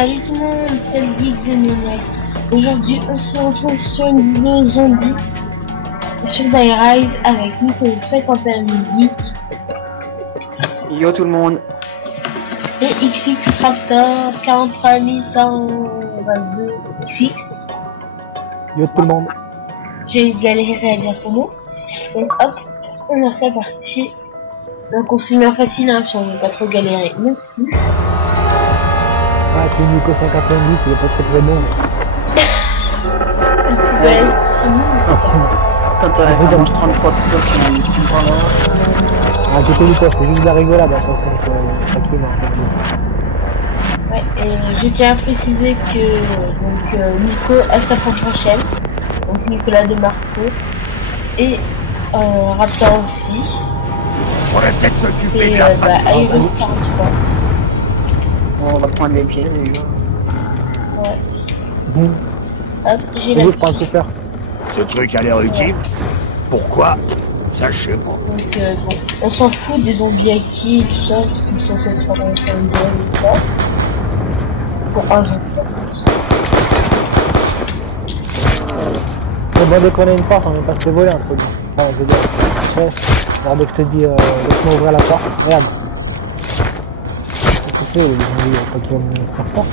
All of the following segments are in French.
Salut tout le monde, c'est le geek de Monex. Aujourd'hui, on se retrouve sur une vidéo zombie sur Die Rise avec Nico 51 000 geek Yo tout le monde. et XX Raptor 43 122 XX. Yo tout le monde. J'ai galéré à dire ton nom. Donc hop, on lance la partie. Donc on s'y met en facile, hein, puis on veut pas trop galérer non plus. Ah, c'est Nico 51 000, il est pas très bon. C'est le plus balèze entre nous, mais c'est pas. Quand t'as Ah, manche 33 tout seul, tu me prendras. Ah, j'ai connu quoi, c'est juste de la rigolade, à chaque fois, c'est tranquille, hein. Ouais, et je tiens à préciser que donc, Nico a sa propre chaîne, donc Nicolas de Marco, et Raptor aussi. C'est Iris 43. On va prendre les pièces déjà. Ouais. Bon, Hop, j'ai je la veux prendre super. Ce truc a l'air utile. Pourquoi? Ça, je sais pas. donc bon, on s'en fout des zombies actifs, tout ça, comme ça c'est trop bien, tout ça. Pour un zombie. Bon, bah, dès qu'on a une porte, on est pas se fait voler un peu. Enfin, je veux dire, après, alors dès que je te dis, laisse-moi ouvrir la porte, regarde. Tu sais, les zombies, pas qu'ils vont me faire peur.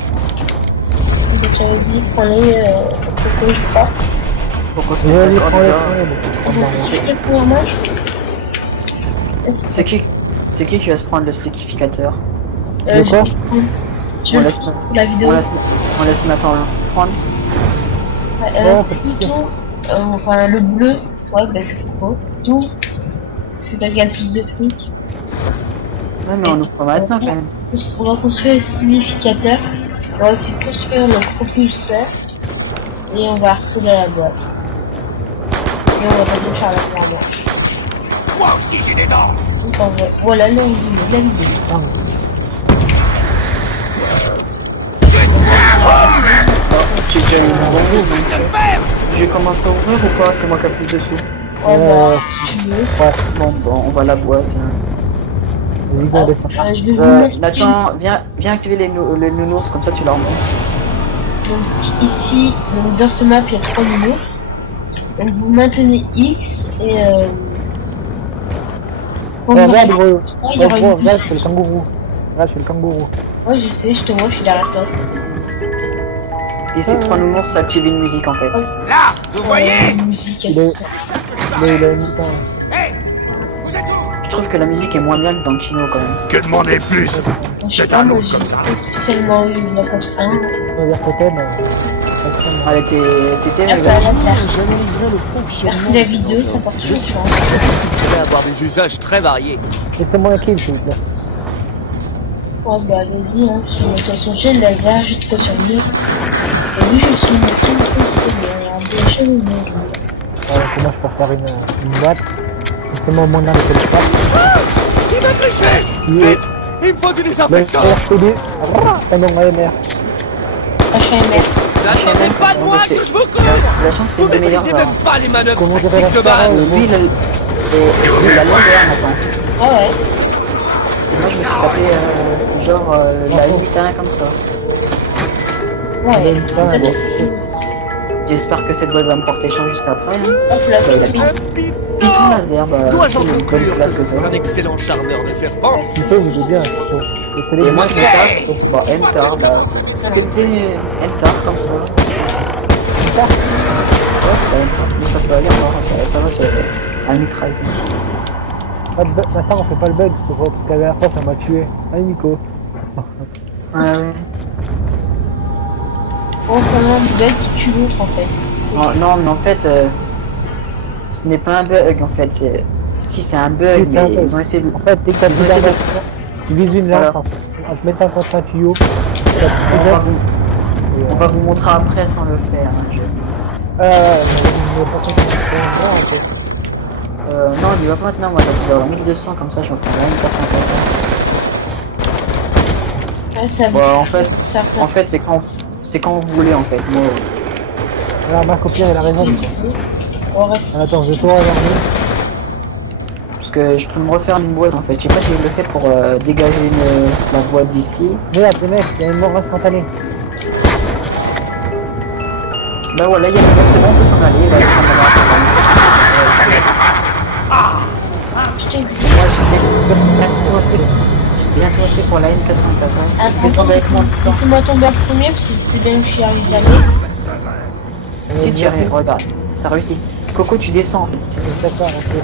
Donc vas-y, prends-les, pourquoi je crois. Pourquoi c'est Vas-y, pas prends-les, Donc tu fais pour moi, C'est qui va se prendre le stickificateur? De quoi? Je On le laisse- prends pour la vidéo. On laisse Nathan le prendre. Plutôt, enfin le bleu, ouais, bah c'est faux. Tout, c'est un gagne plus de fric. Ouais, mais on ouvre pas maintenant quand même. On va construire le significateur, on va aussi construire le propulseur, et on va harceler la boîte. Et on va pas toucher à la première manche. Moi aussi, j'ai des dents. Donc voilà le résumé de la vidéo. Ah, J'ai déjà eu mon bon move, je vais commencer à ouvrir ou pas? C'est moi qui appuie dessus. Ouais, bah, si tu veux. ouais, Bon, on va à la boîte. vas-y, go, descends. Je vais vous mettre Nathan, viens activer les nounours, comme ça tu leur montres. donc ici, donc dans cette map il y a 3 minutes. Donc vous maintenez X et quand vous Regarde, aurez gros, il y aura une regarde, je puce. fais le kangourou. Là, je fais le kangourou. Ouais je sais, je te vois, je suis derrière toi. Et ces 3 nounours, ça active une musique en fait. Là, vous voyez? Une musique Il est- il a mis temps. Hey, vous êtes où? Je trouve que la musique est moins bien que dans le chino quand même. Que demander plus? je sais C'est pas, un moi loup j'ai comme ça. pas spécialement eu la constante. On va dire peut-être, mais... Allez, t'es Ah terrible. bah là ça. J'analyserai le fonctionnement. Merci la vidéo, ça porte toujours chance. Vous allez avoir des usages très variés. Laissez-moi la kill, s'il vous plaît. Ouais bah allez-y, hein, sur de toute façon j'ai le laser, j'ai de quoi sur le mur. Et oui je suis une team de Comment je peux faire une boîte. Laissez-moi au moins dans le téléphone. Il m'a triché. Vite, il me faut du Le désinfectant. RPD. Ah non, AMR. HMR. N'attendez pas de moi c'est- que je vous couvre. La chance c'est Vous une des meilleures maîtrisez armes. même pas les manœuvres Comment tactiques gérer la de parole? base. Lui, il a l'envers, Nathan. Ah ouais. Et moi, je me suis tapé la M81 comme ça. Ouais. Ah, bon. J'espère que cette boîte va me porter chance juste après. Hein. Hop là, Il a Un piton. Python laser, bah, Dois-je en c'est une bonne conclure classe que que vous êtes un t'as. excellent charmeur de serpents? Il peut, vous êtes bien. C'est les Et moi, je me tape, bon, M-Tar, bah, que des M-Tar comme ça. Ouais, c'est M-Tar, mais ça peut aller encore, ça va, c'est un mitraille. Maintenant, on fait pas le bug, parce que la dernière fois, ça m'a tué. Allez, Nico. Ouais. bon, c'est un bug qui tue l'autre en fait. Non, mais en fait, ce n'est pas un bug, en fait, c'est... Si, c'est un bug, Oui, c'est un mais bug. ils ont essayé de... En fait, dès que t'as Ils ont plus essayé d'armes, tu vises une Voilà. lance en te mettant contre un tuyau. On va on va vous montrer après sans le faire. Hein, non, il va pas maintenant, moi, je vais avoir 1200, comme ça, je vais prendre une 450. Ouais, ça Bon, va en fait, se faire plein. c'est quand vous voulez, en fait. Moi, Alors, ma copine, elle a raison. On reste ici. Attends, je vais tout regarder. parce que je peux me refaire une boîte, en fait. Je sais pas si je le fais pour dégager la boîte d'ici. Regarde, les mecs, il y a une mort instantanée. Bah voilà, il y a une c'est bon, on peut s'en aller. Là, Je t'ai vu. moi, j'ai bientôt assez pour la N94. Descendez avec moi. Laissez-moi tomber en premier, parce que c'est bien que j'y arrive jamais. Si tu y arrives, regarde, t'as réussi. Coco, tu descends en fait. D'accord, ok.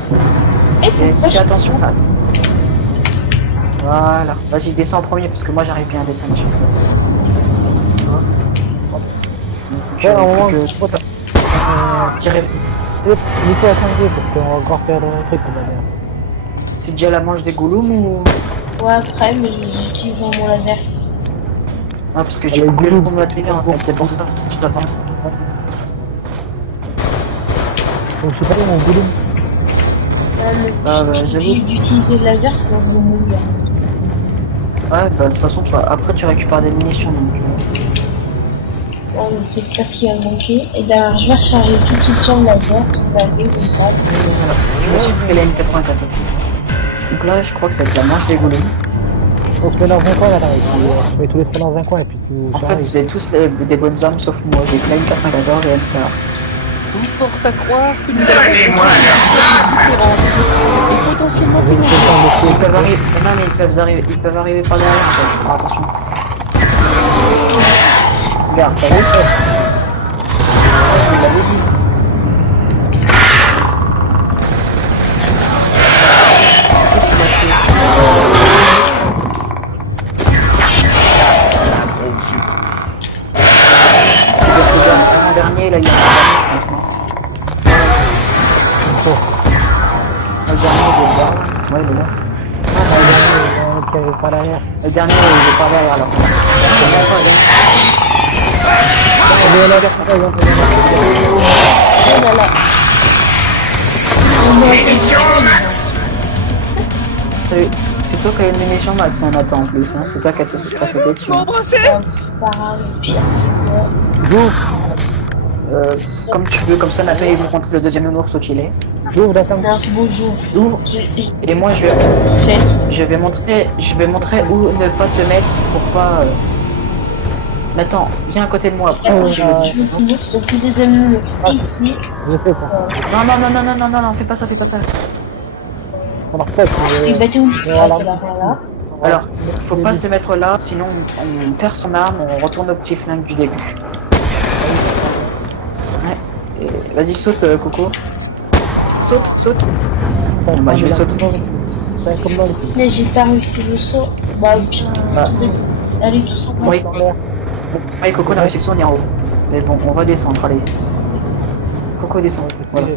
Et pourquoi Fais attention là. Voilà, vas-y, descends en premier parce que moi j'arrive bien à descendre. Ouais, à un moment, que... je crois que... J'irai- Nico a changé parce qu'on va encore faire un truc comme ça. C'est déjà la manche des Gollum ou... Ouais, après, mais j'utilise mon laser. Ah, parce que j'ai coupé le fond de ma télé en fait, c'est pour ça. Je t'attends. Donc je sais pas mon boulot. Ah, bah, J'ai j'avoue. obligé d'utiliser le laser, sinon je me mouille. Ouais, bah de toute façon, après tu récupères des munitions donc... Bon, donc c'est pas ce qui va manquer. Et d'ailleurs, je vais recharger tout de suite sur le laser, parce que ça fait que c'est pas. Voilà, je me suis pris la N94. Donc là, je crois que ça va être la manche des Gollum. On se met dans un coin là, on met tous les trois dans un coin et puis tu... En fait, vous avez tous des bonnes armes sauf moi. J'ai que la N94 et MK. Tout porte à croire que nous allons différentes et potentiellement plus nombreuses. Ils peuvent arriver, non mais ils peuvent arriver par derrière en fait, faut faire attention. Regarde, t'as vu ça? Je l'avais dit. C'est le dernier, là il y a un dernier, le dernier, il est là. Ouais, il est là. qui arrive par derrière. Le dernier, il est par derrière là. Oh là là. C'est toi qui as une munition max, hein, Nathan en plus. Hein. C'est toi qui as tout sauté dessus. Embrasser. C'est pas grave, le pire c'est quoi? Comme tu veux, comme ça Nathan il vous montre le deuxième nounours qu'il est. J'ouvre la cam. Merci, bonjour. D'où Et moi je vais montrer où ne pas se mettre pour pas... Nathan, viens à côté de moi après, tu me dis. Donc les deuxième nounours ici. Je fais quoi. Non, fais pas ça. Ça marche pas, Et bah t'es où? Voilà. Voilà. Alors, faut pas se mettre là, sinon on perd son arme, on retourne au petit flingue du début. Ouais. Et vas-y, saute, Coco. Saute. Bon, bah je vais sauter. Mais j'ai pas réussi le saut. Bah putain, Bah. allez tous en Oui. Ouais, Coco, on a réussi le saut, on est en haut. Mais bon, on va descendre, allez. Coco descend. Voilà.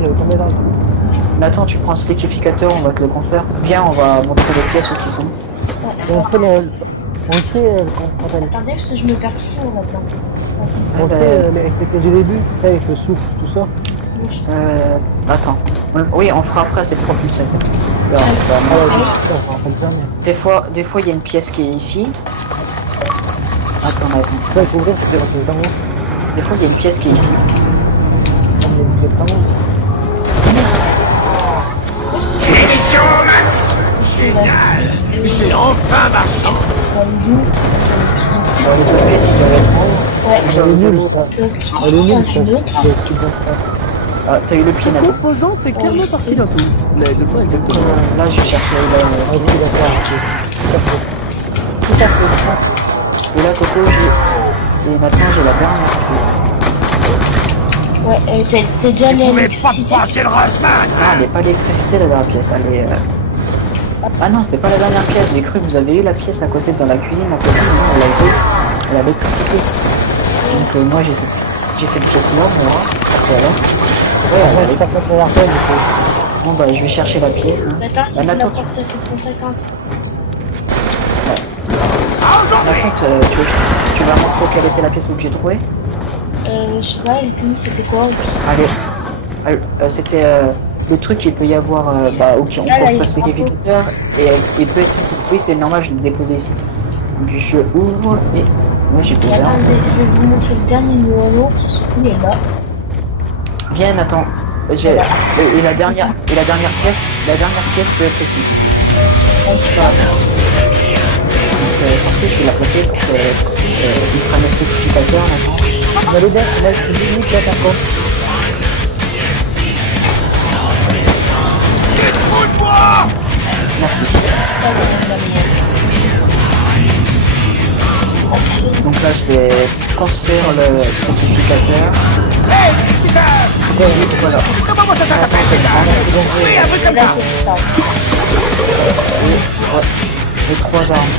J'avais tombé là. Nathan, tu prends ce liquificateur, on va te le construire. Viens, on va montrer les pièces où ils sont. On fait le... On sait quand elle... Attendez, parce que je me perds toujours là-dedans. On sait avec les du début, ça avec le souffle, tout ça. Attends. Oui, on fera après, c'est propulsé, ça. Ah ouais, putain, je me rappelle jamais. Des fois, il y a une pièce qui est ici. Attends. Ça, il faut ouvrir, c'est d'en haut. Des fois, il y a une pièce qui est ici. On est obligé de s'en ouvrir. Munition max. Génial. J'ai enfin ma chance. Dans les autres pièces, il doit être en haut. Ouais, Elle est nulle, ça. donc Elle est ici, nulle, on a une autre. ça. Tu peux faire. Ah, t'as eu le pied, Nathan. Composant fait clairement je partie sais. d'un tout. Mais de quoi exactement? Là, je cherche Ah oui, d'accord, ok. Tout à fait. Et là, Coco, et Nathan, j'ai la dernière pièce. Ouais, t'es déjà allé à Vous pouvez pas l'électricité. passer le Rasman. Ah, elle est pas l'électricité, la dernière pièce. Elle est... Ah non, c'est pas la dernière pièce. J'ai cru que vous avez eu la pièce à côté dans la cuisine à côté, mais non, elle a été à l'électricité. Donc moi, j'ai cette pièce-là, moi. Voilà. Ouais, elle a Ouais, ça fait la peine, Bon bah je vais chercher la pièce. Hein. Attends, Bah, il Nathan, l'a porté à 750. tu vas montrer quelle était la pièce où j'ai trouvé. Je sais pas, et tout, c'était quoi en plus? Allez, c'était le truc qu'il peut y avoir où on Ah, là, construit il ce liquificateur et il peut être ici. Oui, c'est normal, je l'ai déposé ici. Donc je ouvre et moi j'ai Et posé. attendez, je vais vous montrer le dernier nounours. Il est là. Bien, attends. J'ai et la dernière pièce peut être ici. Donc, sortie, je vais la placer pour qu'il prenne le spécificateur maintenant. On va les dire, on va les limite là par contre. Merci. Donc là, je vais transférer le spécificateur. Voilà. Comment ça s'appelle déjà? Oui, un truc comme ça. Les 3 armes.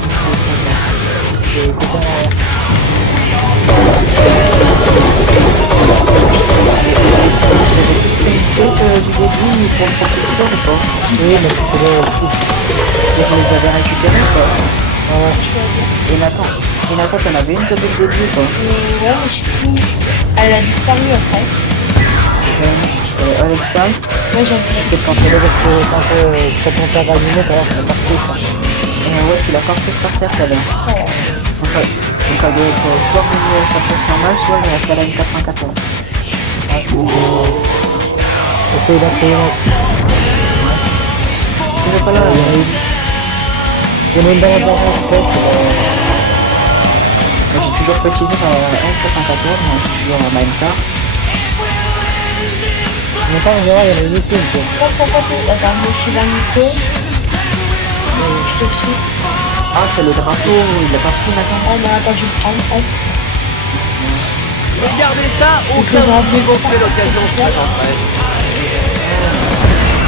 Du début pour le propulseur ou pas? Oui, mais c'est bon. Et vous les avez récupérés quoi? Ouais. Et Nathan, t'en avais une depuis le début quoi? Ouais, mais je sais plus. Elle a disparu après. Alex Time? Ouais, j'ai oublié. C'est quand on t'a rallumé, t'as l'air c'est parti ça. Ouais, tu l'as pas prise par terre tout à l'heure. Ça, ouais. Donc elle doit être soit revenue à sa place normale, soit elle reste à la M94. Essaye d'essayer. Tu veux pas là? Il y en a une dans la barre, peut-être. Moi j'ai toujours cotisé dans la M94, mais j'ai toujours ma MK. Mais pas, on verra, il y en a une ici, quoi. Pourquoi attends, je suis là, Nico. Je te suis. Ah, c'est le drapeau, il l'a pas pris maintenant. Oh non, attends, je vais le prendre. Hop. Regardez ça, Donc, aucun le drapeau, motif c'est ça. fait l'occasion de se rentrer.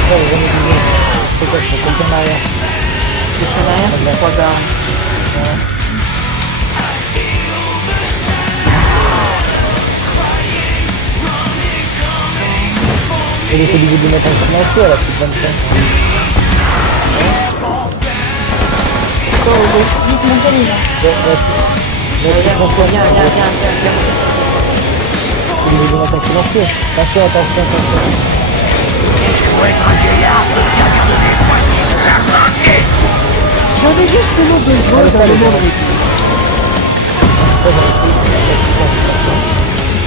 Ouais, j'en ai oublié. C'est quoi, c'est quelqu'un derrière. Quelqu'un derrière, c'est 3 armes. Il est obligé de mettre un silencieux à la petite 25. Vite monter les gens. Viens. Viens. Il est obligé de mettre un silencieux. Attention. J'avais justement besoin d'un moment de répit.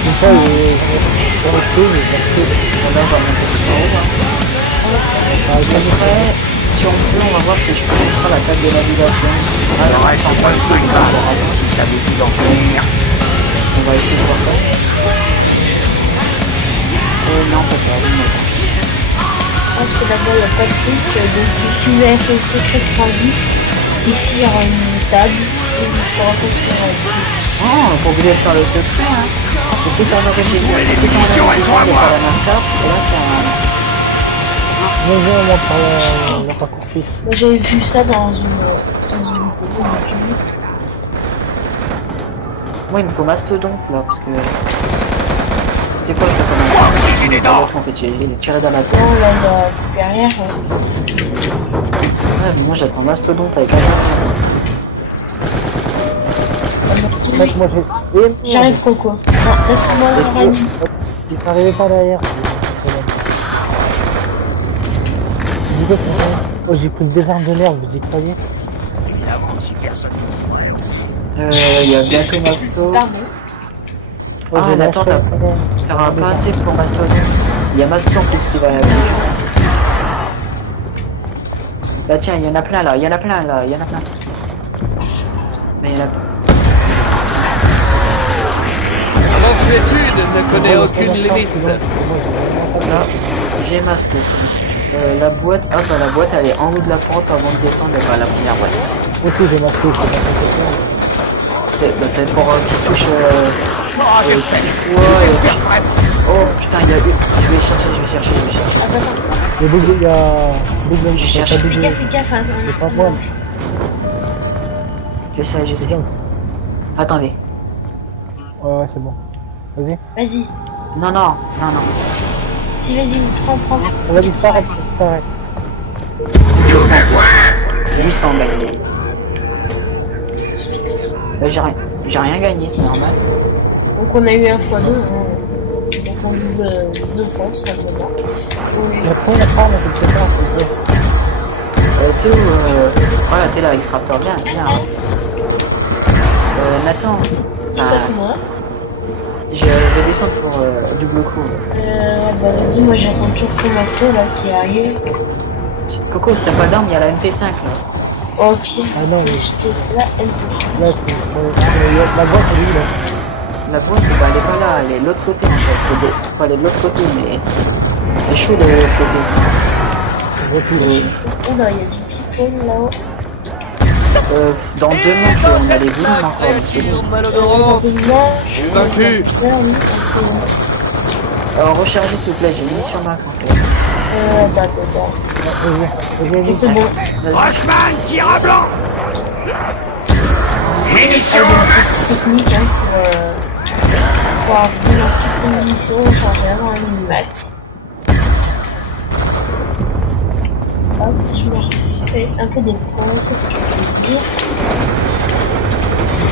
Une fois, il est resté, mais Après, si on peut, on va voir si je peux faire la table de navigation. Alors, est-ce qu'on peut le soutenir si ça décide d'en venir? On va essayer de voir ça. Non, on peut pas. Je pense que là-bas, il n'y a pas de truc. Donc, si vous avez fait le secret de transit, ici, il y aura une table. Et vous pourrez construire un truc. Oh, faut oublier de faire le secret, hein. Parce que si t'en aurais dit, si t'en aurais dit, pas la même table, et là, on montre le raccourci. Moi, j'avais vu ça dans une vidéo YouTube. moi, il me faut mastodonte, là, parce que... C'est quoi ça comme Il est dedans. on fait tirer dans la tête. Non, là, il y a derrière. Ouais, mais moi, j'attends mastodonte avec un Moi, J'arrive, Coco. Non, laisse-moi le rallye. il n'arrivait pas derrière. Oh, j'ai pris des armes de merde, vous y croyez? Évidemment, si personne ne comprend. il y a bientôt Masto. Pardon. Oh, Ah, j'ai Nathan, lâché. t'auras pas assez pour Mastodon. Il y a Masto en plus qui va... Bah tiens, il y en a plein là, il y en a plein. Mais il y en a... L'ensuétude ne connaît aucune limite. Là, j'ai Masto. La boîte, la boîte elle est en haut de la pente avant de descendre, et pas la première boîte. Aussi, j'ai marqué. C'est pour qu'il touche... J'espère vraiment. Oh putain, il y a eu... Je vais chercher. Il y a double, Je cherche. Fais gaffe, hein. C'est pas moi. J'essaie. Attendez. Ouais, c'est bon. Vas-y. Vas-y. Non. Si, vas-y, prends. Vas-y, s'arrête. 800 gagné. J'ai rien gagné, c'est normal. Donc, on a eu 1 x 2. Donc, on double 2 points, simplement. Oui. La première part, on peut le faire, Théo, voilà, t'es là avec ce Raptor, bien. Hein. Nathan, C'est quoi, c'est moi? je vais descendre pour double coup. Bah, vas-y, moi, j'attends toujours ton masto, là, qui arrive. Coco, si t'as pas d'arme, il y a la MP5 là. Au pire, Ah non, mais- je te fais la MP5. Là, la boîte, elle est où, là? La boîte, bah, elle est pas là, elle est de l'autre côté en fait. Enfin, elle est de l'autre côté, mais c'est chaud de l'autre côté. Je vois tout, là. Oula, il y a du people là-haut. Dans 2 manches, on a les volumes encore, mais c'est bon. Vaincu. Rechargez s'il vous plaît, j'ai mis sur Mac en fait. Attends. Vas-y, C'est bon. Rochman, tir à blanc. Munitions. Une petite technique hein, pour avoir toutes ces munitions recharger avant un minimax. Hop, je me refais un peu des points, ça fait plaisir.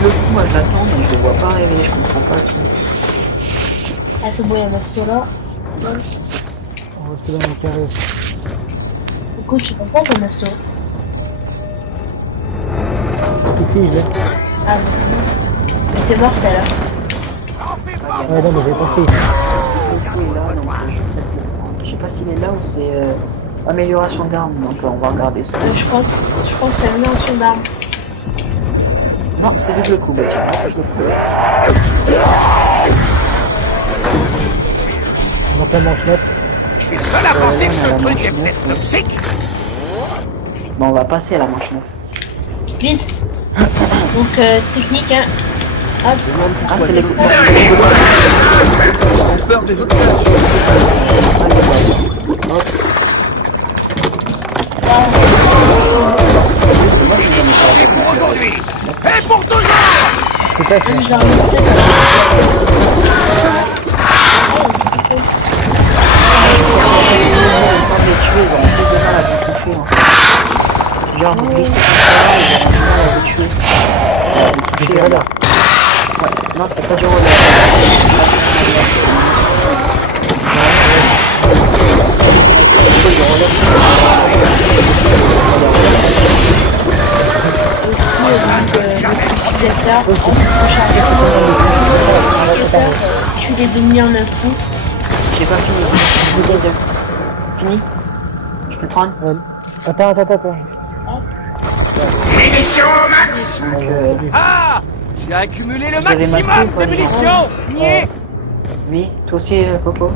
Le coup, moi je l'attends, mais je le vois pas arriver, je comprends pas le truc. Ah, c'est bon, il y a un masto là. On va rester dans mon carré. Écoute, tu comprends ton masto? Ici, je l'ai. Ah, mais c'est bon. Mais t'es morte là. Ouais, non, mais j'ai compris. Le coup est là, donc je vais peut-être le prendre. Je sais pas s'il est là ou c'est amélioration d'armes, donc on va regarder ça. Je crois que c'est amélioration d'armes. Non, c'est double coup, bah tiens, double coup. Donc la manche neuve. Je suis le seul à penser que ce truc est peut-être toxique. Bon, on va passer à la manche neuve. Vite. Donc, technique, hein. Hop. Ah, c'est les coups. On peur des autres plages. Pour aujourd'hui. Et pour toujours. C'est quoi, ça? Je vais remonter. Les tuer, ils auront plus de mal à vous toucher. Hein. Genre, vous glissez comme ça, ils auront du mal à vous tuer. Vous toucher, là. Ouais, non, c'est pas du relais. Tue les ennemis en un coup. J'ai pas fini. Fini. Je peux le prendre. Attends. Munitions au max. Donc, Ah, j'ai accumulé le Vous avez maximum masqué ou de pas, les gens munitions. Nier. oui, toi aussi, Popo. Ouais,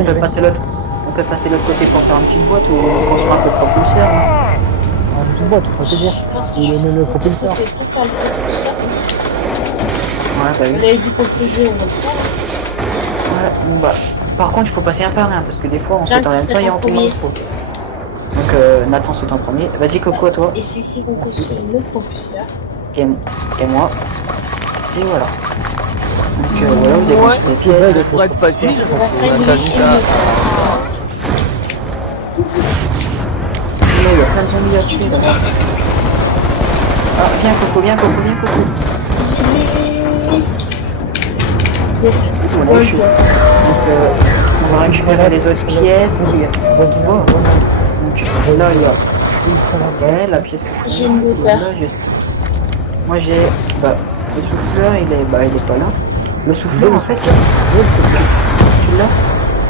On peut passer l'autre. On peut passer l'autre côté pour faire une petite boîte ou on se prend un peu de propulseur. Hein. une petite boîte, faut te dire. Je pense que Il est je même le propulseur. Ouais, bah On oui. avait dit pour plaisir, on va le faire. Ouais, bon bah. Par contre, il faut passer un par un parce que des fois on saute en même temps et on tombe trop. Donc Nathan saute en premier. Vas-y Coco, toi. Et c'est ici qu'on construit le propulseur. Et moi. Et voilà. Donc voilà, vous avez construit les pièces. Ça pourrait être facile. Il resterait une Là, il y a plein de zombies à tuer là. Ah, viens Coco. Voilà, je suis. Donc on va récupérer les autres pièces. Oh. Donc là il y a. Ouais, la pièce que J'ai une là, moi j'ai. Bah, le souffleur il est pas là. Le souffleur en fait, tu l'as.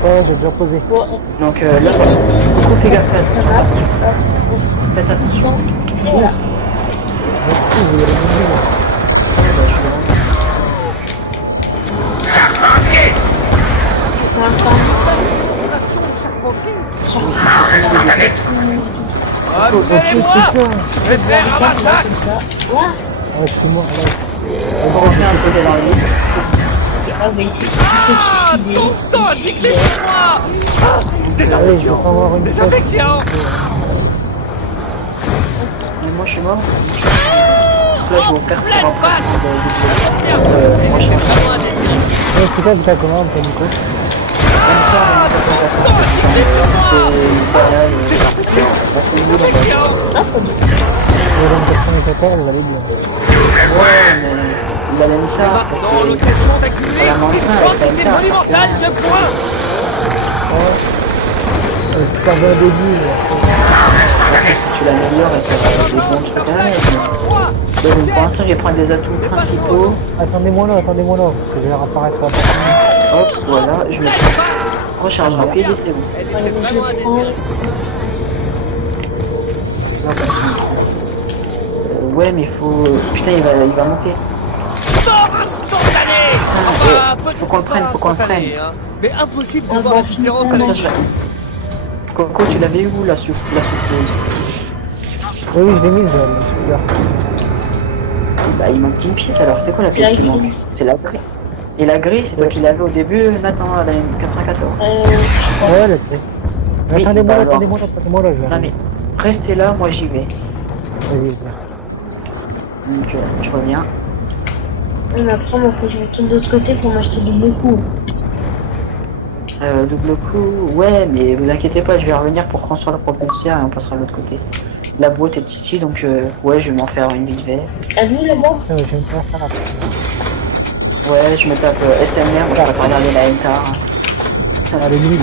Ouais, j'ai déjà posé. Bon, Donc là, Coco, fais gaffe, faites attention. et voilà. Pour l'instant, Ah, vous allez voir. Je vais faire un massacre. comme ça. Ouais. Ouais, c'est moi. On va refaire un sauté dans le lit. Ah, mais il s'est suicidé. Sang, moi. Allez, je vais pas avoir une Des fois. infections. Mais moi je suis mort. Là je vais vous faire pour après. Moi je suis mort. Ouais, peut-être t'as comment, t'as du coup. C'est une boule en fait. Et dans le 94, vous allez bien. Ouais, mais il a mis ça parce Dans le que classement d'accumulé elle a mangé une ça, quantité elle a monumentale de points. Super bien début, là. si tu l'améliores et que tu as des bons trucs derrière. Donc pour l'instant je vais prendre les atouts principaux. Attendez-moi là, parce que je vais réapparaître là. Hop, voilà, je me recharge rapide et c'est bon. Elle était vraiment un désir. Ouais, mais faut... Putain, il va monter. Mort instantanée. Faut qu'on le prenne, faut qu'on le prenne. Hein. Mais impossible de voir la différence Comme avec... ça, Coco, tu l'avais où la souffleuse? Oui, je l'ai mise, celui-là. Bah, il manque une pièce alors, c'est quoi la C'est pièce la qui grille. manque? C'est la grille. Et la grille, c'est toi qui l'avais au début, Nathan, à la M94. Ouais, là, c'est. Oui, Attendez-moi, bah là, alors. attendez-moi, là, je vais Non arriver. mais, restez là, moi j'y vais. Vas-y, Donc, je reviens. Oui, mais après, moi, faut que je retourne de l'autre côté pour m'acheter du beaucoup. Double coup, ouais, mais vous inquiétez pas, je vais revenir pour construire le propulseur et on passera de l'autre côté. La boîte est ici, donc ouais, je vais m'en faire une vite fait. T'as vu la boîte? je vais me faire ça rapide. Ouais, je me tape SMR, je vais pas regarder la MTAR. Allez, lui.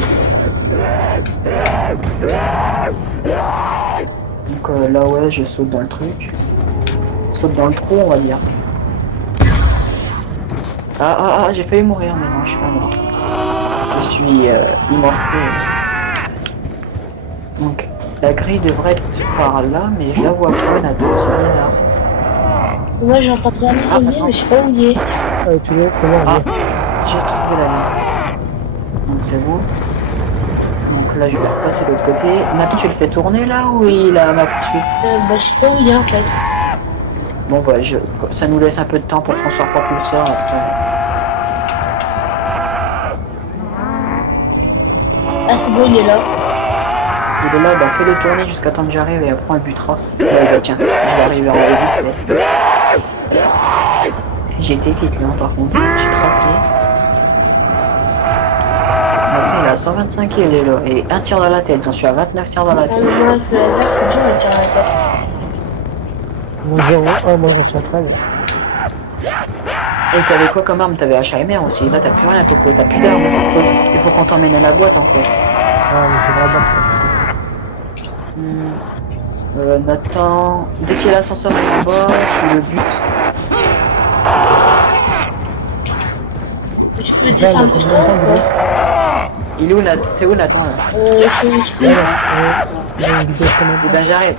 Donc là, ouais, je saute dans le truc. Saute dans le trou, on va dire. Ah, j'ai failli mourir, mais non, je suis pas mort. Je suis immortel. Donc, la grille devrait être par là, mais je la vois pas, Nathan, c'est bizarre. Moi, j'entends bien les zombies, mais je sais pas où il est. Tu veux, comment on Ah, dit j'ai trouvé la ligne. Donc c'est bon. Donc là, je vais repasser de l'autre côté. Nathan, tu le fais tourner là ou il a ma poursuite? Bah, je sais pas où il est en fait. Bon, bah, ça nous laisse un peu de temps pour construire le propulseur. Ah, c'est bon, il est là. Il est là, bah fais-le tourner jusqu'à temps que j'arrive et après on le butera. Ouais, bah tiens, je vais arriver en vite. Mais... J'ai été vite là par contre, j'ai tracé. Maintenant il est à 125 kg il est là, et un tir dans la tête, j'en suis à 29 tirs dans la Ah, tête. mais moi, avec le laser, c'est dur de tirer à la tête. Moi, 0, moi, je suis à 13. Et t'avais quoi comme arme? T'avais HMR aussi, là t'as plus rien Coco, t'as plus d'armes. Il faut qu'on t'emmène à la boîte en fait. Ah, mais c'est vraiment. Nathan, dès qu'il y a l'ascenseur en bas, tu le butes. Tu peux descendre plus tôt ou quoi? Il est où Nathan? T'es où Nathan là? Je suis Il y a une vidéo comment Eh ben j'arrive.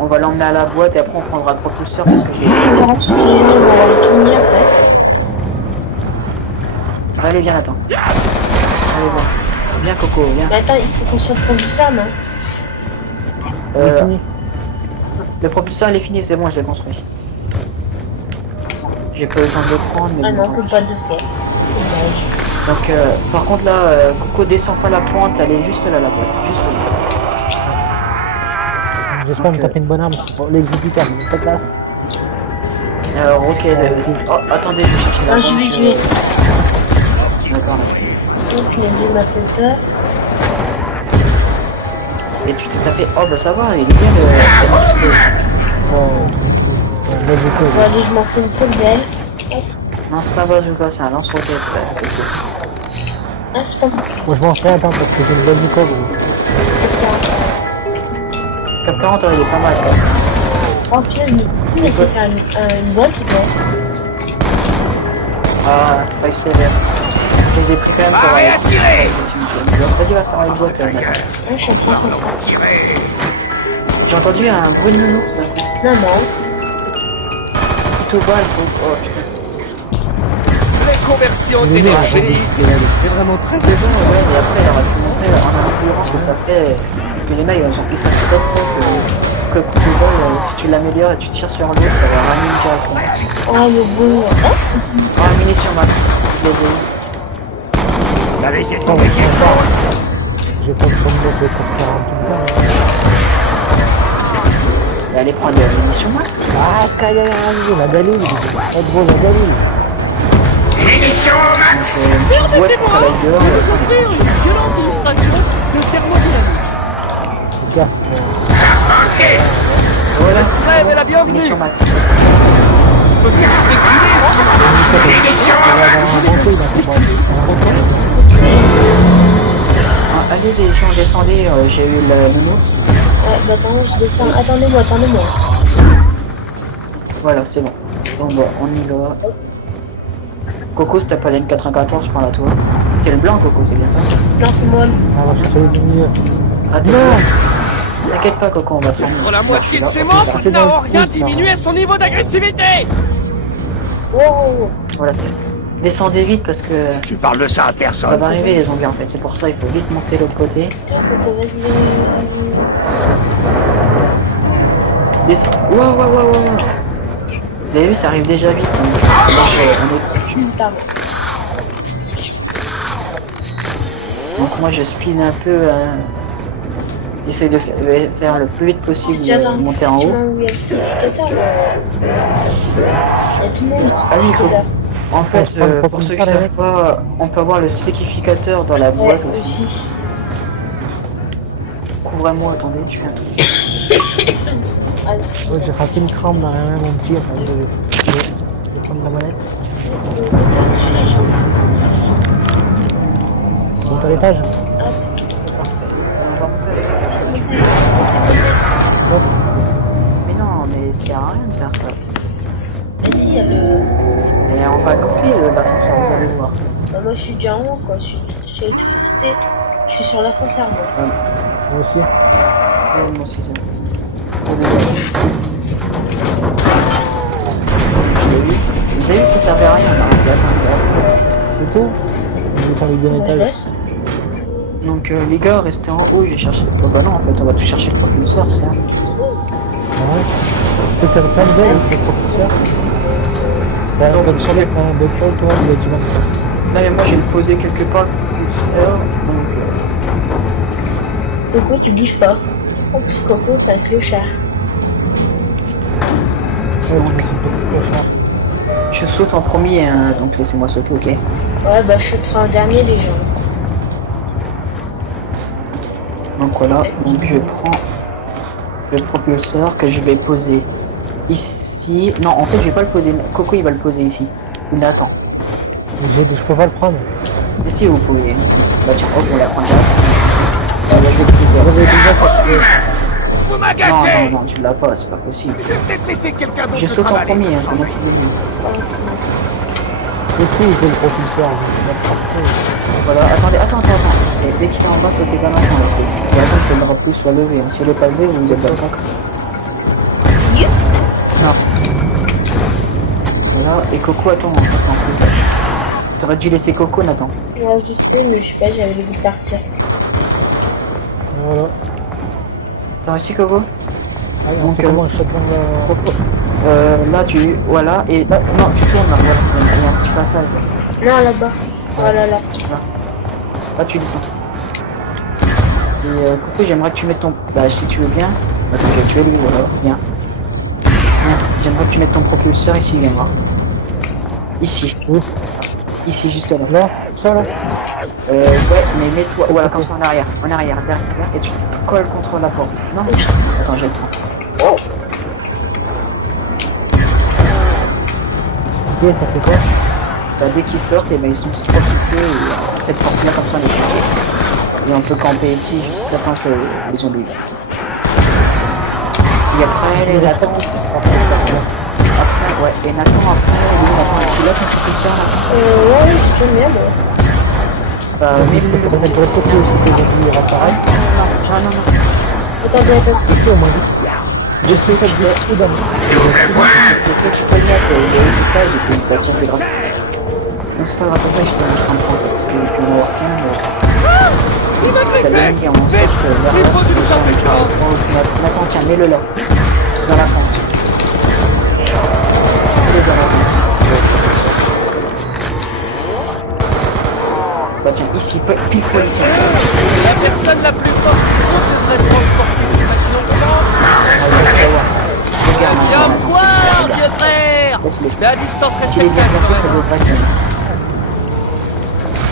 On va l'emmener à la boîte et après on prendra le propulseur parce que j'ai... 40 ou 6 on va le tourner après. Allez viens Nathan. Allez bon. Viens Coco, viens. Mais attends, il faut qu'on soit le propulseur, non? Le propulseur il est fini, c'est bon, je l'ai construit. J'ai pas eu le temps de le prendre, mais Ah bon, non, on tant peut pis. pas deux fois. Dommage. Donc par contre là, Coco descend pas la pente, elle est juste là la boîte, juste là. J'espère me taper une bonne arme pour l'exécuteur, mais cette là. Rose qui est... Oh, attendez, je vais chercher la Ah, pente, je vais. D'accord. Donc, les yeux m'a fait peur. Et tu t'es tapé... Oh bah ça va, il est bien le... Bon, allez, je m'en fais une peu belle. Non, c'est pas bazooka, c'est un lance-roquette. Ah, c'est pas bon. Moi, je m'en fais, attends, parce que j'ai une bonne micro, gros. Cap 40, il est pas mal. Quoi. Oh, putain, mais c'est faire une boîte ou quoi? Ah, 5 sévère. Je les ai pris quand même pour... Arrête à tirer. Vas-y, va faire une boîte. Ah, je suis en train de faire. J'ai entendu un bruit de nounours d'un coup. Non, non. Tout bas, il faut... Oh putain. Les conversions d'énergie. C'est vraiment très Ouais, et après, il aurait pu montrer en endurance que ça fait... Que les mecs, ils ont pris ça sur tête, que le coup de vol, si tu l'améliores et tu tires sur l'autre, ça va ramener directement. Oh, le bon. Ah, munitions max, je les ai eu. La laissé Oh, tomber quelque chose. j'ai pas de bonne boîte de 40 Et allez prendre des munitions max. Ah, Kaya, la Dalil. Oh, gros, la Dalil. Munitions max. Ouais, pour la gueule. Offrir une violente illustration de thermodynamique. Gars, Voilà. Bref, et la bienvenue. Munitions max. On peut bien spéculer sur Munitions on va max. avoir un banquet, là, c'est bon. Ah, allez les gens, descendez, j'ai eu le nounours. Ouais, bah attends, je descends. Attendez-moi. Voilà, c'est bon. Donc bon, on y va. Coco, si t'as pas la N94, prends-la toi. T'es le blanc, Coco, c'est bien ça? Non, c'est moi. On va chercher les milieux. Ah, non. T'inquiète pas, Coco, on va faire. Pour la moitié de ses membres n'ont rien diminué son niveau d'agressivité. Wow. Voilà, c'est. Descendez vite parce que Tu parles de ça à ça personne. va arriver les zombies en fait. C'est pour ça il faut vite monter de l'autre côté. Tiens, Coco, vas-y. Descends. Wow. Vous avez vu, ça arrive déjà vite. Pardon. Donc moi je spin un peu. J'essaie de faire le plus vite possible, J'attends. monter en Tu haut. m'as envoyé le certificateur. Il y a tout le monde qui Ah oui, il faut- certificateur. En fait, Ouais, pour ceux qui savent pas, on peut avoir le spécificateur dans la Ouais, boîte aussi. aussi. Couvre-moi, attendez, je fais un truc. Ah, Ouais, j'ai raté une crampe dans la main, mon petit, enfin, je vais prendre la manette. dessus les gens. Monte à l'étage. Mais non, mais ça sert à rien de faire ça. Mais si, il y a le... Et on va louper l'ascenseur, vous allez voir. Bah, moi, je suis déjà en haut, quoi. Je suis électricité. Je suis sur l'ascenseur, moi. Moi aussi. Ouais, moi aussi, c'est Vous avez vu, ça servait à rien. C'est tout. On va faire les deux On les étages. laisse. Donc les gars, restez en haut, j'ai cherché. Oh, bah non, en fait, on va tout chercher le propulseur, c'est un... Ouais. C'est que plein de belles avec le professeur. Ouais, on va te sur les d'autres choses, toi, il y a du vent. Là, mais moi, j'ai posé quelque part le propulseur, donc... Coco, tu bouges pas. En plus, Coco, c'est un clochard. Ouais, je me suis fait trop cher. Je saute en premier, hein, donc laissez-moi sauter, ok. Ouais, bah, je sauterai en dernier, les gens. Donc voilà, donc je prends le propulseur que je vais poser ici. Non, en fait, je vais pas le poser. Coco, il va le poser ici. Ou Nathan. Je peux pas le prendre. Mais si, vous pouvez. Ici. Bah tiens, hop, on la prend là. J'avais déjà fait. Vous Non, m'agacez. non, tu l'as pas, c'est pas possible. Je vais peut-être laisser quelqu'un d'autre Je le saute en travailler. premier, hein, c'est moi qui l'ai mis. Aussi, il faut le propulseur. Je vais mettre partout. Voilà, attends. Et dès qu'il est en bas, sautez pas maintenant, parce que attends que le drapeau soit levé. Hein. Si elle est pas levé, vous êtes d'accord. Non. Voilà, et Coco, attends. T'aurais dû laisser Coco, Nathan. Ouais, je sais, mais je sais pas, j'avais le goût de partir. Voilà. T'as réussi, Coco? Allez, on Donc, fait comment je saute dans le... Coco. Là, tu... Voilà, et là, non, tu tournes, là, voilà. Il y a un petit passage. Non, là-bas. Oh là là. Là. Là, tu descends. Et Coco, j'aimerais que tu mettes ton... Bah, si tu veux bien. Attends, je vais tuer lui, voilà. Viens. Viens. J'aimerais que tu mettes ton propulseur ici, viens voir. Ici. Où? Ici, juste là. Là? Ça, là? Ouais, mais mets-toi... Voilà, comme ça, en arrière, derrière. Et tu colles contre la porte. Non? Attends, je vais le prendre. Oh! Ok, ça fait quoi? Bah, dès qu'ils sortent, et ben, ils sont propulsés. Et cette porte-là, comme ça, on est foutu. Et on peut camper ici, jusqu'à temps que les zombies. Et après, les Nathan... Après, ouais, et Nathan, après, tu l'as ton propulseur, là? Ouais, j'ai déjà mis, moi. Bah, mais le... Ça va être de l'autre côté aussi, que les zombies apparaissent. Non. Attendez. C'est au moins dit. Je sais que je vais... Et dans Je sais que je peux le mettre, il y a eu ça, j'étais une passion, c'est grâce. Non, c'est pas grâce à ça que j'étais en train de prendre, parce que depuis mon working, Il m'a j'avais griffé. mis en sorte vers il là, faut du comme ça, sang on est maintenant. Nathan, tiens, mets-le là, dans la pente. Mets-le dans la pente. Bah tiens, ici, pile poil ici. La personne la plus forte serait transportée de façon Regarde, Viens me Nathan, voir, vieux frère. laisse-le. C'est à distance S'il est bien respectable placé, quand ça même. devrait être bien.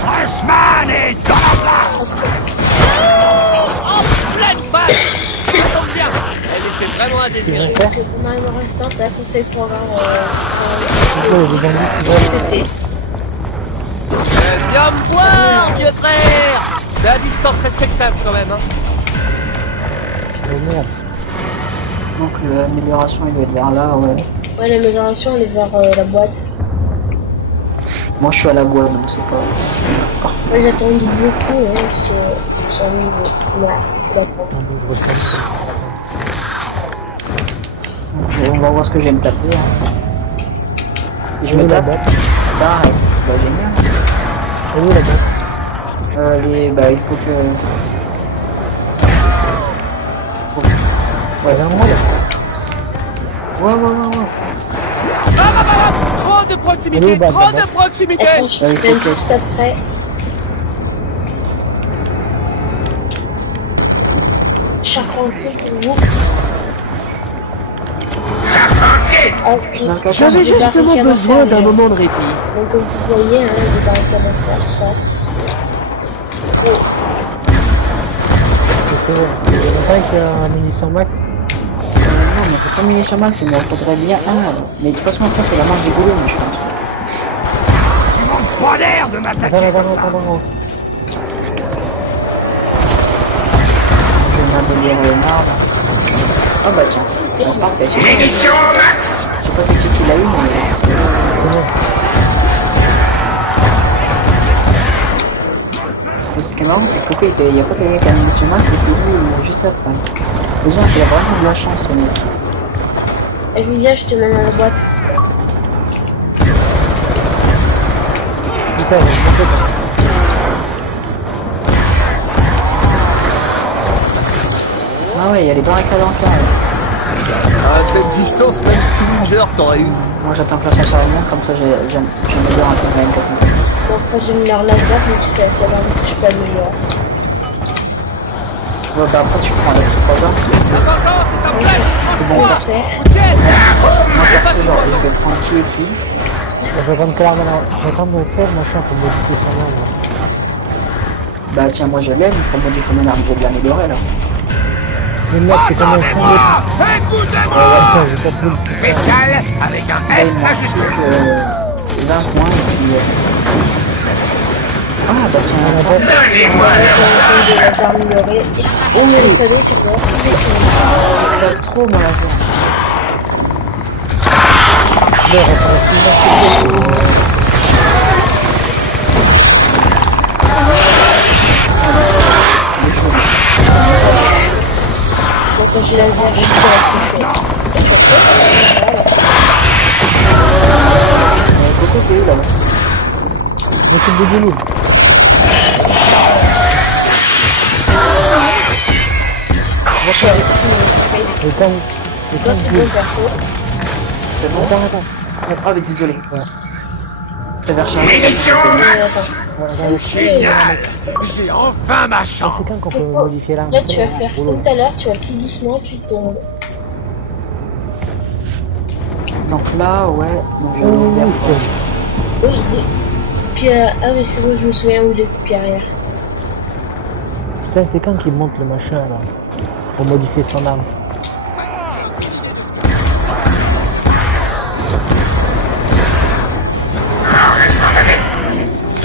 Freshman est dans la place. En pleine face. Ça tombe bien. Elle laissait vraiment à désirer. Donc, pendant le restant, t'as conseil pour avoir... les zombies qui volent. pété. Viens me voir, vieux frère. C'est à distance respectable quand même. Hein. Oh merde. Donc l'amélioration, il doit être vers là, ouais. Ouais, l'amélioration, elle est vers la boîte. Moi, je suis à la boîte, donc c'est pas... Moi, j'attends beaucoup, hein, sur le niveau. Voilà. D'accord. On va voir ce que je vais me taper. Hein. Et je me tape. Bah arrête, bah génial. Et où la boîte? Bah il faut que... Ouais, vraiment là. Ouais. Trop de proximité, Allô, bah, trop de proximité. Attends, je te il faut donne que- juste après. Charpentier pour vous. Ok. Dans le cas, J'avais Des justement barricades besoin à faire, d'un les gens. moment de répit. Donc comme vous voyez, hein, des barricades à faire, tout ça. C'est vrai. Il y en a pas qui a un munition max. non, mais c'est pas munition max, il me faudrait bien un. Mais de toute façon, après, c'est la manche des boulons, je pense. Tu manques pas l'air de m'attaquer. Attends. Je vais m'abolir le nord. Ah bah tiens, c'est parfait. Je sais pas c'est qui l'a eu, mais... Ce qui est marrant, c'est que pourquoi il y a pas quelqu'un qui a une mission max et puis lui, juste après. Déjà, il a vraiment de la chance, ce mec. Et viens, je te mène à la boîte. Putain, il y a une boîte. Ah ouais, il y a les barricades en plein. À cette distance, même Spinninger t'aurais eu. Moi j'attends que l'ascenseur remonte, comme ça j'aime bien un peu la M4. Donc après j'ai mis leur laser, donc c'est là que je peux améliorer. Ouais, bah après tu prends les 3 armes, La vengeance est en place. c'est bon, Parfait. Tiens, moi perso genre je vais prendre qui et qui. J'attends que l'arme j'attends de faire machin pour modifier son arme. Bah tiens, moi je l'aime, pour modifier mon arme, je vais l'améliorer là. Mais mec, c'est comme un chien de... Écoutez-moi. Tiens, j'ai pas plus. Spécial avec un Et F moi, majuscule. 20 points et puis... Ah bah tiens, Donnez-moi Donc on essaye de les améliorer. On met les soldats, tu vois. il a trop mon laser. Donc quand j'ai laser, je tire avec le feu. Coco, t'es où là-bas? M'occupe de boulot. Je suis avec lui. Et quand... Moi c'est bon perso. C'est bon? Attends. Ah mais désolé. Ouais. T'as vers charger. Munitions max. Ouais, C'est aussi... Génial. J'ai enfin ma chance. c'est quand qu'on peut modifier l'arme. Là tu vas faire comme tout à l'heure, tu vas tout doucement, tu tombes. Donc là, ouais, donc je vais revenir. Oui, puis ah mais c'est bon, je me souviens où il est le pied arrière. Putain, c'est quand qu'il monte le machin là pour modifier son arme.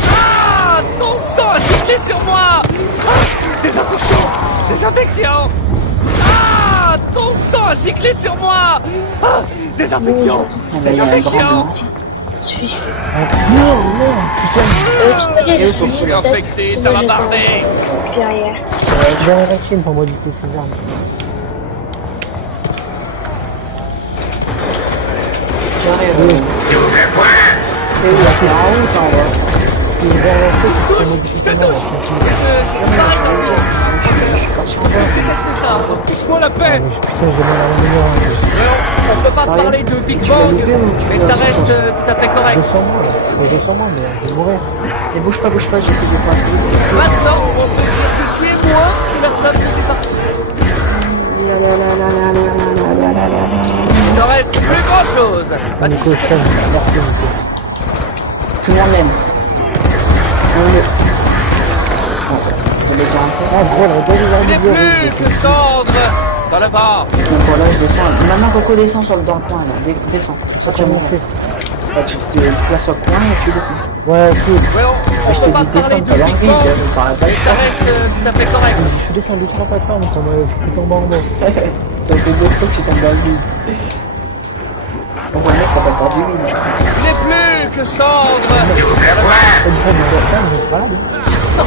Ah, ton sang a giclé sur moi. Désinfection. Ah, ton sang a giclé sur moi. Ah, désinfection. Ah bah il y a un grand blanc. Suis. Non, Tu peux aller Je suis infecté, ça va barder. Pied arrière. j'ai un machine pour modifier ses armes. J'arrive. T'es où là? T'es en haut ou t'es en bas? Il est derrière la tête pour Je modifier te son arme. touche. Je pareil dans le Je suis parti en bas. Qu'est-ce que ça? Fiche-moi la paix. Putain, j'ai mal à la mémoire. On peut pas parler de Big Bang, mais ça reste tout à fait correct. Descends-moi, mais descends-moi, mais je vais mourir. Et bouge pas, j'essaie de pas. Maintenant, on peut dire que tu es moins que la somme de tes parties. Il ne reste plus grand chose. Vas-y, Nico, c'est je t'aime. Merci, Nico. Tout le monde l'aime. On le... Bon, je vais rentrer. Ah, gros, la gueule, Il n'est il a plus que cendre dans le vent. Donc voilà, je descends. Maintenant, Coco descend dans le coin là. Descends. Soit tu Comment on montes. fait? Bah, tu te places au coin et tu descends. Ouais, cool. Ouais, Ah, on je peut t'ai pas dit parler descendre, de t'as Big l'envie, Bang, mais ça aurait pas mais été ça reste tout à fait correct. Je suis descendu sur la plateforme, ça m'a fait tomber en bas. Ça fait 2 fois que tu tombes dans le vide. On voit le mec, ça va pas du vide. Il n'est plus que cendre dans le vent. Et du coup, je suis malade.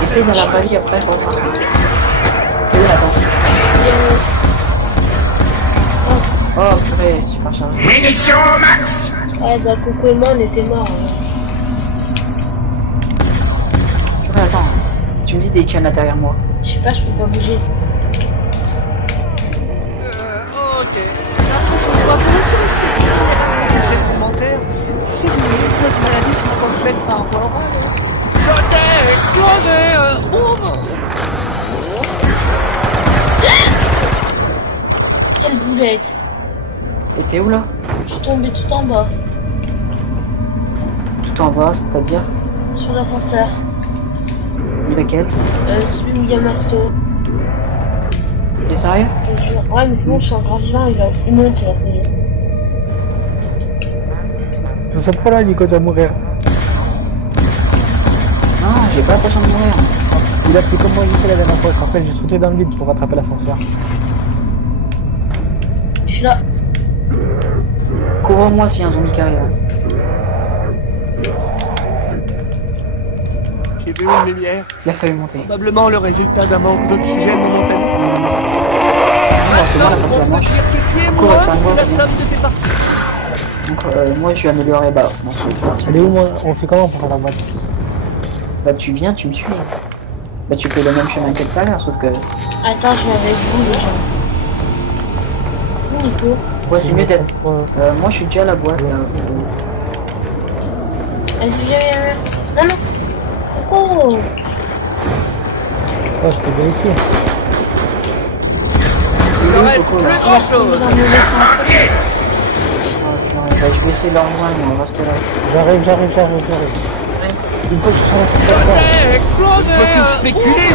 Essaye dans la palier après, je reprends. Et là, attends. Oh, purée, super chargé. Munitions au max. Ouais, bah Coco et moi on était morts. Hein. Purée, attends. Tu me dis des qu'il y en a derrière moi. Je sais pas, je peux pas bouger. Ok. On va commencer les commentaires. Tu sais que les grosses maladies sont transmises par rapport. J'étais explosé. Quelle boulette. Et t'es où là? Je suis tombé tout en bas. Tout en bas, c'est-à-dire? Sur l'ascenseur. Lequel? Celui où il y a Masto. T'es sérieux? Je te jure. Ouais, mais c'est bon, je suis encore vivant, il a une minute, il va essayer. Je sais pas là, Nico doit mourir. Non, j'ai pas l'impression de mourir. Il a fait comme moi, j'ai fait la dernière fois. En fait, j'ai sauté dans le vide pour rattraper l'ascenseur. Je suis là. Couvre-moi s'il y a un zombie qui arrive. J'ai vu une lumière. Il a fallu monter. Probablement le résultat d'un manque d'oxygène momentané. Non, c'est moi la passe On la peut manche. dire que tu es Cours, moins enfin, moi, que la je- somme de tes parties. Donc moi je vais améliorer bah mon truc. Elle est où, moi? On fait comment pour faire la boîte? Bah tu viens, tu me suis. Bah tu fais le même chemin que tout à l'heure, sauf que... Attends, je vais avec vous, les gens. Où, Nico? Ouais c'est mieux d'être... moi je suis déjà à la boîte là. Vas-y, viens. Non, non. Oh. Ouais, je peux vérifier. Il ne reste Coco, plus là. grand chose. Bah, je vais essayer de leur rejoindre, mais on reste là. J'arrive. Il faut que je sois J'étais explosé. Peux-tu spéculer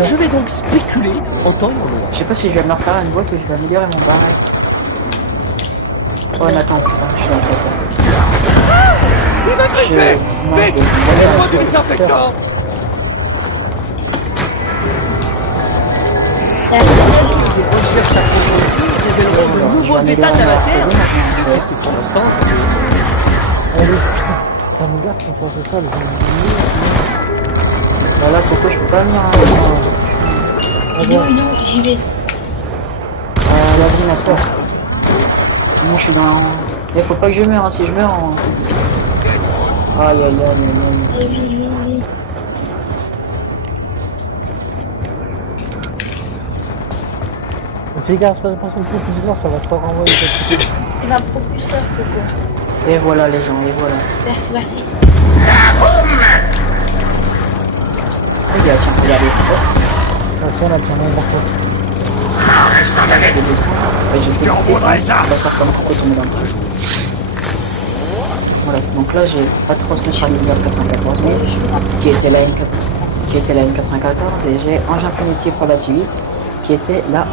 Je vais donc spéculer en temps et en heure. Je sais pas si je vais me refaire une boîte ou je vais améliorer mon barrette. Oh Nathan, putain, je suis en tête. Il m'a griffé. Vite, prends du désinfectant. La Des recherches approfondies révéleront de nouveaux états de la matière. Il existe pour l'instant. Allez, ça me garde quand on fait ça, les Bah là pourquoi je peux pas venir hein, Il est où? J'y vais. vas-y Nathan. Moi je suis dans... Mais faut pas que je meure, hein. Si je meurs en... Aïe. Allez, vite. Fais gaffe, ça passe un peu plus bizarre, ça va te renvoyer quelque chose. C'est un propulseur, Coco. Et voilà les gens, et voilà. Merci. Regarde, tiens, regardez. Attention, là, tiens, mon morceau. Je descends. Ouais, je sais pas descendre. On va faire comme Coco tomber dans le truc. Voilà, donc là j'ai pas trop ce Charlie 94 000 qui était la M94 et j'ai engin primitif relativiste qui était la HM.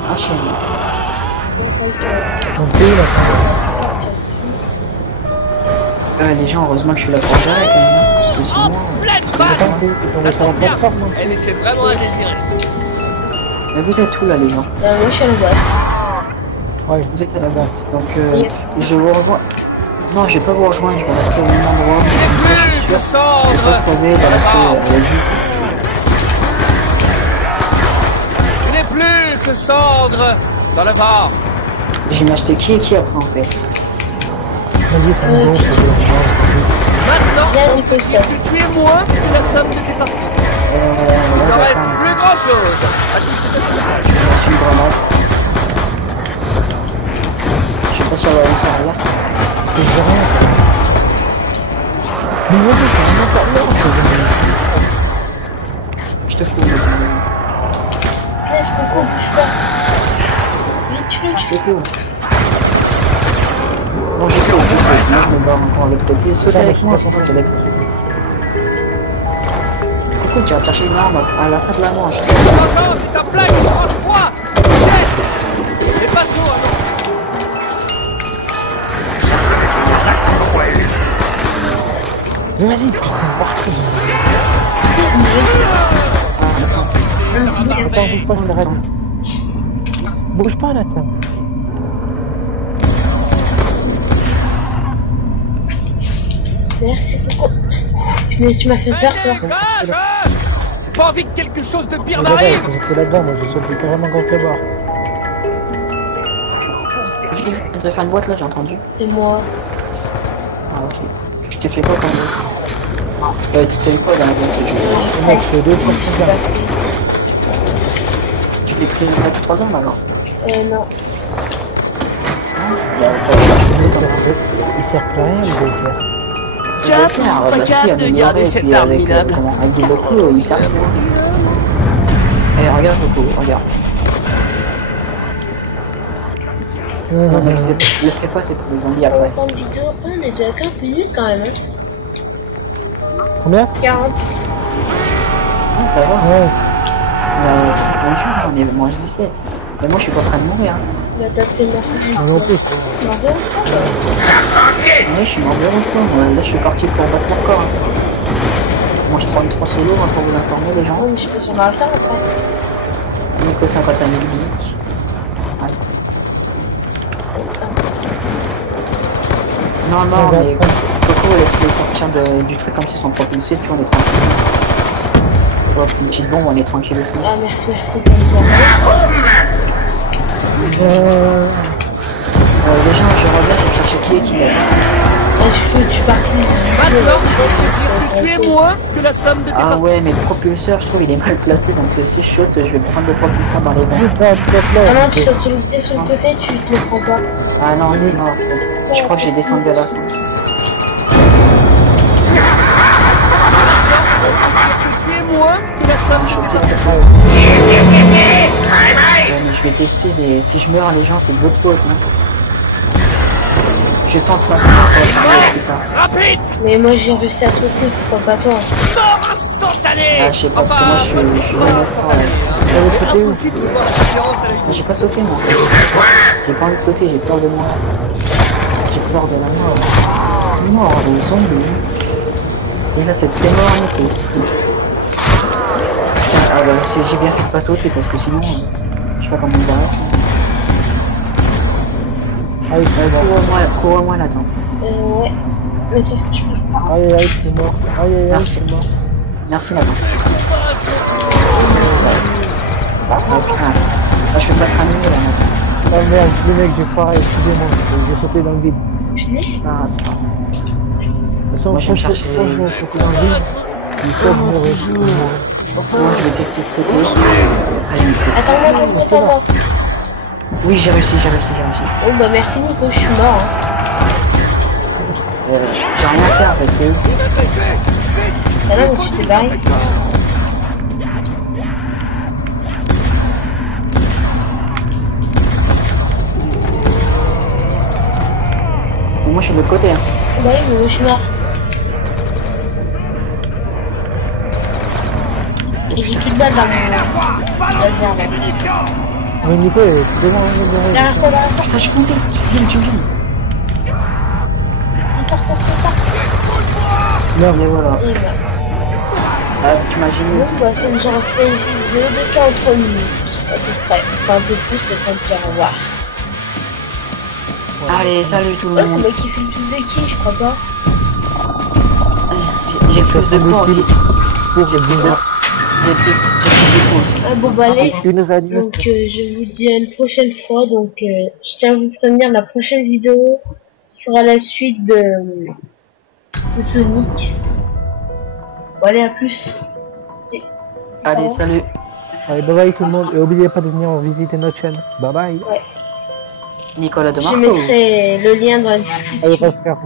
Bon, ça y est. Ton pays, là, Les gens, heureusement que je suis là pour gérer quand même, parce que sinon... Pleine c'est balle. on est sur la plateforme, non? Elle laissait vraiment à désirer. Mais vous êtes où là les gens? Moi, je suis à la boîte. Ouais. Vous êtes à la boîte, donc je vous rejoins. Non, je vais pas vous rejoindre, je vais rester au même endroit, comme ça je suis sûr. Je vais pas crever, de rester à la vue. Il n'est plus que cendre dans le bar. J'ai acheté qui et qui après en fait. Vas-y, c'est bon, c'est bon. Maintenant, Viens, on Nico, peut dire que tu es moins que la somme de tes parties. Il ne reste plus grand chose. Je suis une grenade. Je sais pas si elle va me servir. C'est rien. Mais moi, c'est vraiment pas l'heure, Je te fous, mec. Laisse Coco, bouge pas. Vite, tu le Je te fous. Bon, je sais, moi je me barre encore avec côté. Saute avec moi, sans doute, avec. Pourquoi tu vas chercher une arme à la fin de la manche? Attends, c'est ta plaque, franche-moi. C'est pas chaud, alors. Mais vas-y, putain, partout. Attends, bouge pas, je m'arrête. Bouge pas, Nathan. Merci Coco. Punaise, tu m'as fait peur ça. pas envie que quelque chose de pire Mais m'arrive. j'étais là-dedans, moi j'ai sauté carrément contre le bar. Tu t'as fait une boîte là, j'ai entendu. C'est moi. Ah ok. Tu t'es fait quoi quand même? Tu t'es eu quoi dans la boîte? Mec, c'est 2 fois plus tard. Tu t'es pris une boîte 3 armes alors? Non. Il sert plus à rien, le désert. Tiens, regarde, regardez cette arme minable. Avec des locaux, il sert à rien. Eh, regarde beaucoup, regarde. Non mais le fais pas, c'est pour les zombies En après. temps de vidéo, on est déjà à 40 minutes quand même. Hein. Combien? 40. Ah ça va. Ouais. On est moins 17. Mais moi je suis pas en train de mourir. Hein. Mais toi t'es mort. Moi non plus. Mort zéro fois, Ouais, je suis mort 0 fois. Moi, là je suis parti pour battre mon corps. Hein. Moi je 33 solo hein, pour vous informer les gens. ouais, mais je sais pas si on a le temps après. Donc 51 000 geeks. Ouais. Non, non, mais Coco laisse-les sortir du truc comme s'ils sont propulsés, tu vois, on est tranquille. Hop, une petite bombe, on est tranquille aussi. Ah merci, merci, ça me sert. Déjà, je reviens, je vais chercher qui est qui là. Je suis parti. Maintenant, je peux dire que tu es moins que la somme de tes Ah parties. ouais, mais le propulseur, je trouve, il est mal placé, donc si je saute, je vais prendre le propulseur dans les dents. Ah non, tu sautes sur le côté, tu te le prends pas. Ah non, c'est mort, ça. Je crois que j'ai descendu de la sang. Tu es moins que la somme de tes parties. Ouais, mais je vais tester, mais si je meurs, les gens, c'est de votre faute. Hein. Je tente maintenant pour putain. Rapide! Mais moi j'ai réussi à sauter, pourquoi pas toi? Mort instantanée! Ah, je sais pas, parce que moi, je suis vraiment fort, là. C'est impossible de voir la différence à la J'ai pas sauté moi. J'ai pas envie de sauter, j'ai peur de moi. J'ai peur de la mort. Mort de zombies. Et là c'est très mort en effet. Ah bah j'ai bien fait de pas sauter parce que sinon je sais pas comment on va. Allez, cours-moi là-dedans. Ouais. Mais sauf que je peux pas. Aïe aïe, c'est mort. Aïe aïe aïe, Merci. c'est mort. Merci là-dedans. Ah putain. Ah, je vais pas te ranimer là maintenant. Ah merde, les mecs, j'ai foiré, excusez-moi. J'ai sauté dans le vide. Ah c'est pas. De toute façon, Moi, je vais faut chercher- sauter dans le vide. Il faut mourir. Moi je vais tester de sauter. Allez, Attends-moi. oui j'ai réussi. Oh bah merci Nico, je suis mort. Hein. J'ai rien à faire avec eux. Ah non, mais tu t'es barré. Moi je suis de l'autre côté. Hein. Bah oui, mais moi je suis mort. Et j'ai plus de balles dans mon laser là. Mais Nico, il est devant le Derrière toi. Putain je suis coincé. Tu viens. Sors. Merde, Et voilà. Et merde. Ah, tu imagines. Donc bah c'est j'aurais fait une vidéo de 43 minutes. À peu près. Enfin un peu plus, le temps de dire au revoir. Allez, salut tout le Oh, c'est monde. moi qui fait le plus de kills, je crois pas. J'ai plus de points aussi. pour J'ai plus de points aussi. Ah bon bah allez. une valise. Donc je vous dis à une prochaine fois. Donc je tiens à vous prévenir, la prochaine vidéo ce sera la suite de Sonic. Bon allez, à plus. Allez, salut. Allez, bye bye tout le monde. Et n'oubliez pas de venir visiter notre chaîne. Bye bye. Nicolas de Je Marco. mettrai le lien dans la Allez, description. pas se faire.